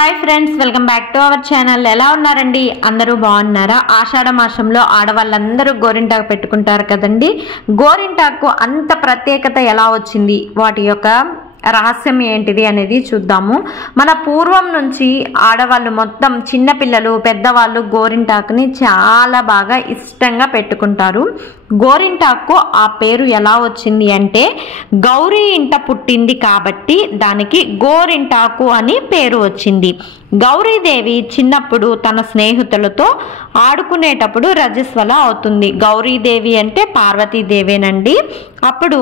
Hi friends, welcome back to our channel. ఎలా ఉన్నారండి? అందరూ బాగున్నారా? ఆషాఢ మాసంలో ఆడవాళ్ళందరూ గోరింటాకు పెట్టుకుంటారు కదండి. గోరింటాకు అంత ప్రత్యేకత ఎలా వచ్చింది, వాటి యొక్క రహస్యం ఏంటిది అనేది చూద్దాము. మన పూర్వం నుంచి ఆడవాళ్ళు మొత్తం చిన్నపిల్లలు పెద్దవాళ్ళు గోరింటాకుని చాలా బాగా ఇష్టంగా పెట్టుకుంటారు. గోరింటాకు ఆ పేరు ఎలా వచ్చింది అంటే గౌరీ ఇంట పుట్టింది కాబట్టి దానికి గోరింటాకు అని పేరు వచ్చింది. గౌరీదేవి చిన్నప్పుడు తన స్నేహితులతో ఆడుకునేటప్పుడు రజస్వల అవుతుంది. గౌరీదేవి అంటే పార్వతీదేవేనండి. అప్పుడు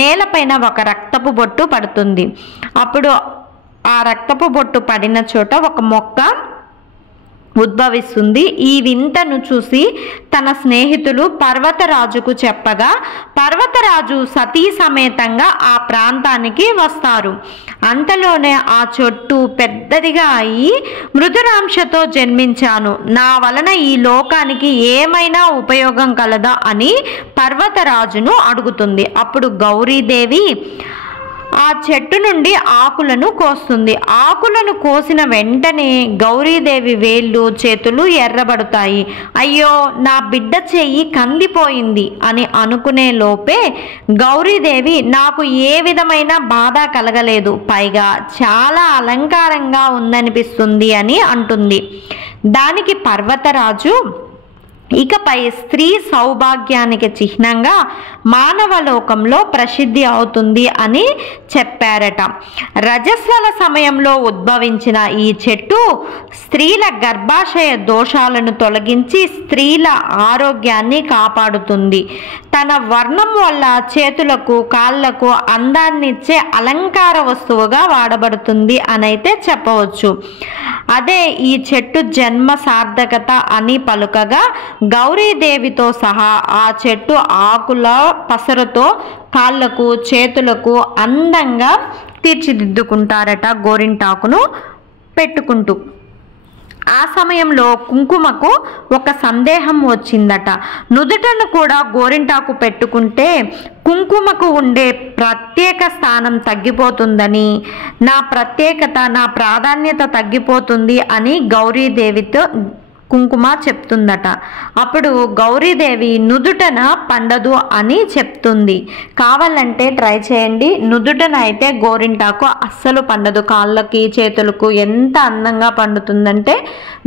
నేలపైన ఒక రక్తపు బొట్టు పడుతుంది. అప్పుడు ఆ రక్తపు బొట్టు పడిన చోట ఒక మొక్క ఉద్భవిస్తుంది. ఈ వింతను చూసి తన స్నేహితులు పర్వతరాజుకు చెప్పగా పర్వతరాజు సతీ సమేతంగా ఆ ప్రాంతానికి వస్తారు. అంతలోనే ఆ చెట్టు పెద్దదిగా అయి మృదురాంశతో జన్మించాను, నా వలన ఈ లోకానికి ఏమైనా ఉపయోగం కలదా అని పర్వతరాజును అడుగుతుంది. అప్పుడు గౌరీదేవి ఆ చెట్టు నుండి ఆకులను కోస్తుంది. ఆకులను కోసిన వెంటనే గౌరీదేవి వేళ్ళు చేతులు ఎర్రబడతాయి. అయ్యో, నా బిడ్డ చెయ్యి కందిపోయింది అని అనుకునే లోపే గౌరీదేవి నాకు ఏ విధమైన బాధ కలగలేదు, పైగా చాలా అలంకారంగా ఉందనిపిస్తుంది అని అంటుంది. దానికి పర్వతరాజు ఇకపై స్త్రీ సౌభాగ్యానికి చిహ్నంగా మానవలోకంలో ప్రసిద్ధి అవుతుంది అని చెప్పారట. రజస్వల సమయంలో ఉద్భవించిన ఈ చెట్టు స్త్రీల గర్భాశయ దోషాలను తొలగించి స్త్రీల ఆరోగ్యాన్ని కాపాడుతుంది. తన వర్ణం వల్ల చేతులకు కాళ్లకు అందాన్నిచ్చే అలంకార వస్తువుగా వాడబడుతుంది అనైతే చెప్పవచ్చు. అదే ఈ చెట్టు జన్మ సార్థకత అని పలుకగా గౌరీదేవితో సహా ఆ చెట్టు ఆకుల పసరుతో కాళ్లకు చేతులకు అందంగా తీర్చిదిద్దుకుంటారట గోరింటాకును పెట్టుకుంటూ. ఆ సమయంలో కుంకుమకు ఒక సందేహం వచ్చిందట. నుదుటను కూడా గోరింటాకు పెట్టుకుంటే కుంకుమకు ఉండే ప్రత్యేక స్థానం తగ్గిపోతుందని, నా ప్రత్యేకత నా ప్రాధాన్యత తగ్గిపోతుంది అని గౌరీదేవితో కుంకుమ చెప్తుందట. అప్పుడు గౌరీదేవి నుదుటన పండదు అని చెప్తుంది. కావాలంటే ట్రై చేయండి. నుదుటన అయితే గోరింటాకు అస్సలు పండదు. కాళ్ళకి చేతులకు ఎంత అందంగా పండుతుందంటే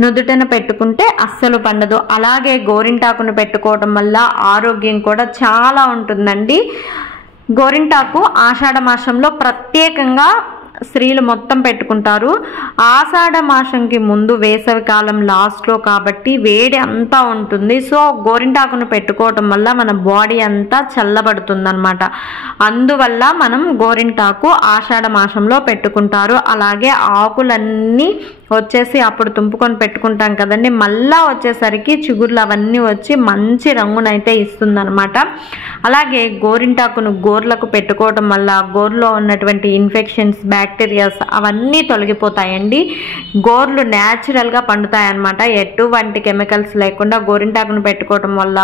నుదుటన పెట్టుకుంటే అస్సలు పండదు. అలాగే గోరింటాకును పెట్టుకోవడం వల్ల ఆరోగ్యం కూడా చాలా ఉంటుందండి. గోరింటాకు ఆషాఢ మాసంలో ప్రత్యేకంగా స్త్రీలు మొత్తం పెట్టుకుంటారు. ఆషాఢ మాసంకి ముందు వేసవి కాలం లాస్ట్లో కాబట్టి వేడి అంతా ఉంటుంది. సో గోరింటాకును పెట్టుకోవటం వల్ల మన బాడీ అంతా చల్లబడుతుంది అనమాట. అందువల్ల మనం గోరింటాకు ఆషాఢ మాసంలో పెట్టుకుంటారు. అలాగే ఆకులన్నీ వచ్చేసి అప్పుడు తుంపుకొని పెట్టుకుంటాం కదండి, మళ్ళా వచ్చేసరికి చిగుర్లు అవన్నీ వచ్చి మంచి రంగునైతే ఇస్తుందన్నమాట. అలాగే గోరింటాకును గోర్లకు పెట్టుకోవడం వల్ల గోర్లో ఉన్నటువంటి ఇన్ఫెక్షన్స్ బ్యాక్టీరియాస్ అవన్నీ తొలగిపోతాయండి. గోర్లు న్యాచురల్గా పండుతాయి అన్నమాట. ఎటువంటి కెమికల్స్ లేకుండా గోరింటాకును పెట్టుకోవడం వల్ల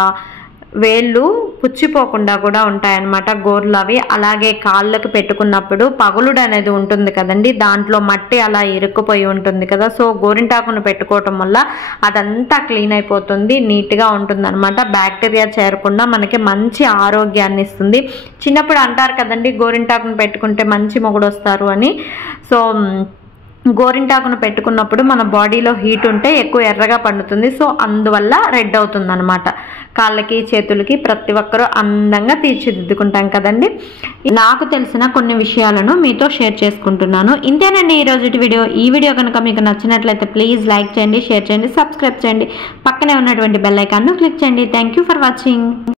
వేళ్ళు పుచ్చిపోకుండా కూడా ఉంటాయన్నమాట గోర్లు అవి. అలాగే కాళ్ళకు పెట్టుకున్నప్పుడు పగులుడు అనేది ఉంటుంది కదండి, దాంట్లో మట్టి అలా ఇరుక్కుపోయి ఉంటుంది కదా. సో గోరింటాకును పెట్టుకోవటం వల్ల అదంతా క్లీన్ అయిపోతుంది, నీట్గా ఉంటుంది అనమాట. బ్యాక్టీరియా చేరకుండా మనకి మంచి ఆరోగ్యాన్ని ఇస్తుంది. చిన్నప్పుడు అంటారు కదండి గోరింటాకును పెట్టుకుంటే మంచి మొగుడు వస్తారు అని. సో గోరింటాకును పెట్టుకున్నప్పుడు మన బాడీలో హీట్ ఉంటే ఎక్కువ ఎర్రగా పండుతుంది. సో అందువల్ల రెడ్ అవుతుంది అనమాట. కాళ్ళకి చేతులకి ప్రతి ఒక్కరూ అందంగా తీర్చిదిద్దుకుంటాం కదండి. నాకు తెలిసిన కొన్ని విషయాలను మీతో షేర్ చేసుకుంటున్నాను. ఇంతేనండి ఈరోజు వీడియో. ఈ వీడియో కనుక మీకు నచ్చినట్లయితే ప్లీజ్ లైక్ చేయండి, షేర్ చేయండి, సబ్స్క్రైబ్ చేయండి. పక్కనే ఉన్నటువంటి బెల్ ఐకాన్ను క్లిక్ చేయండి. Thank you for watching.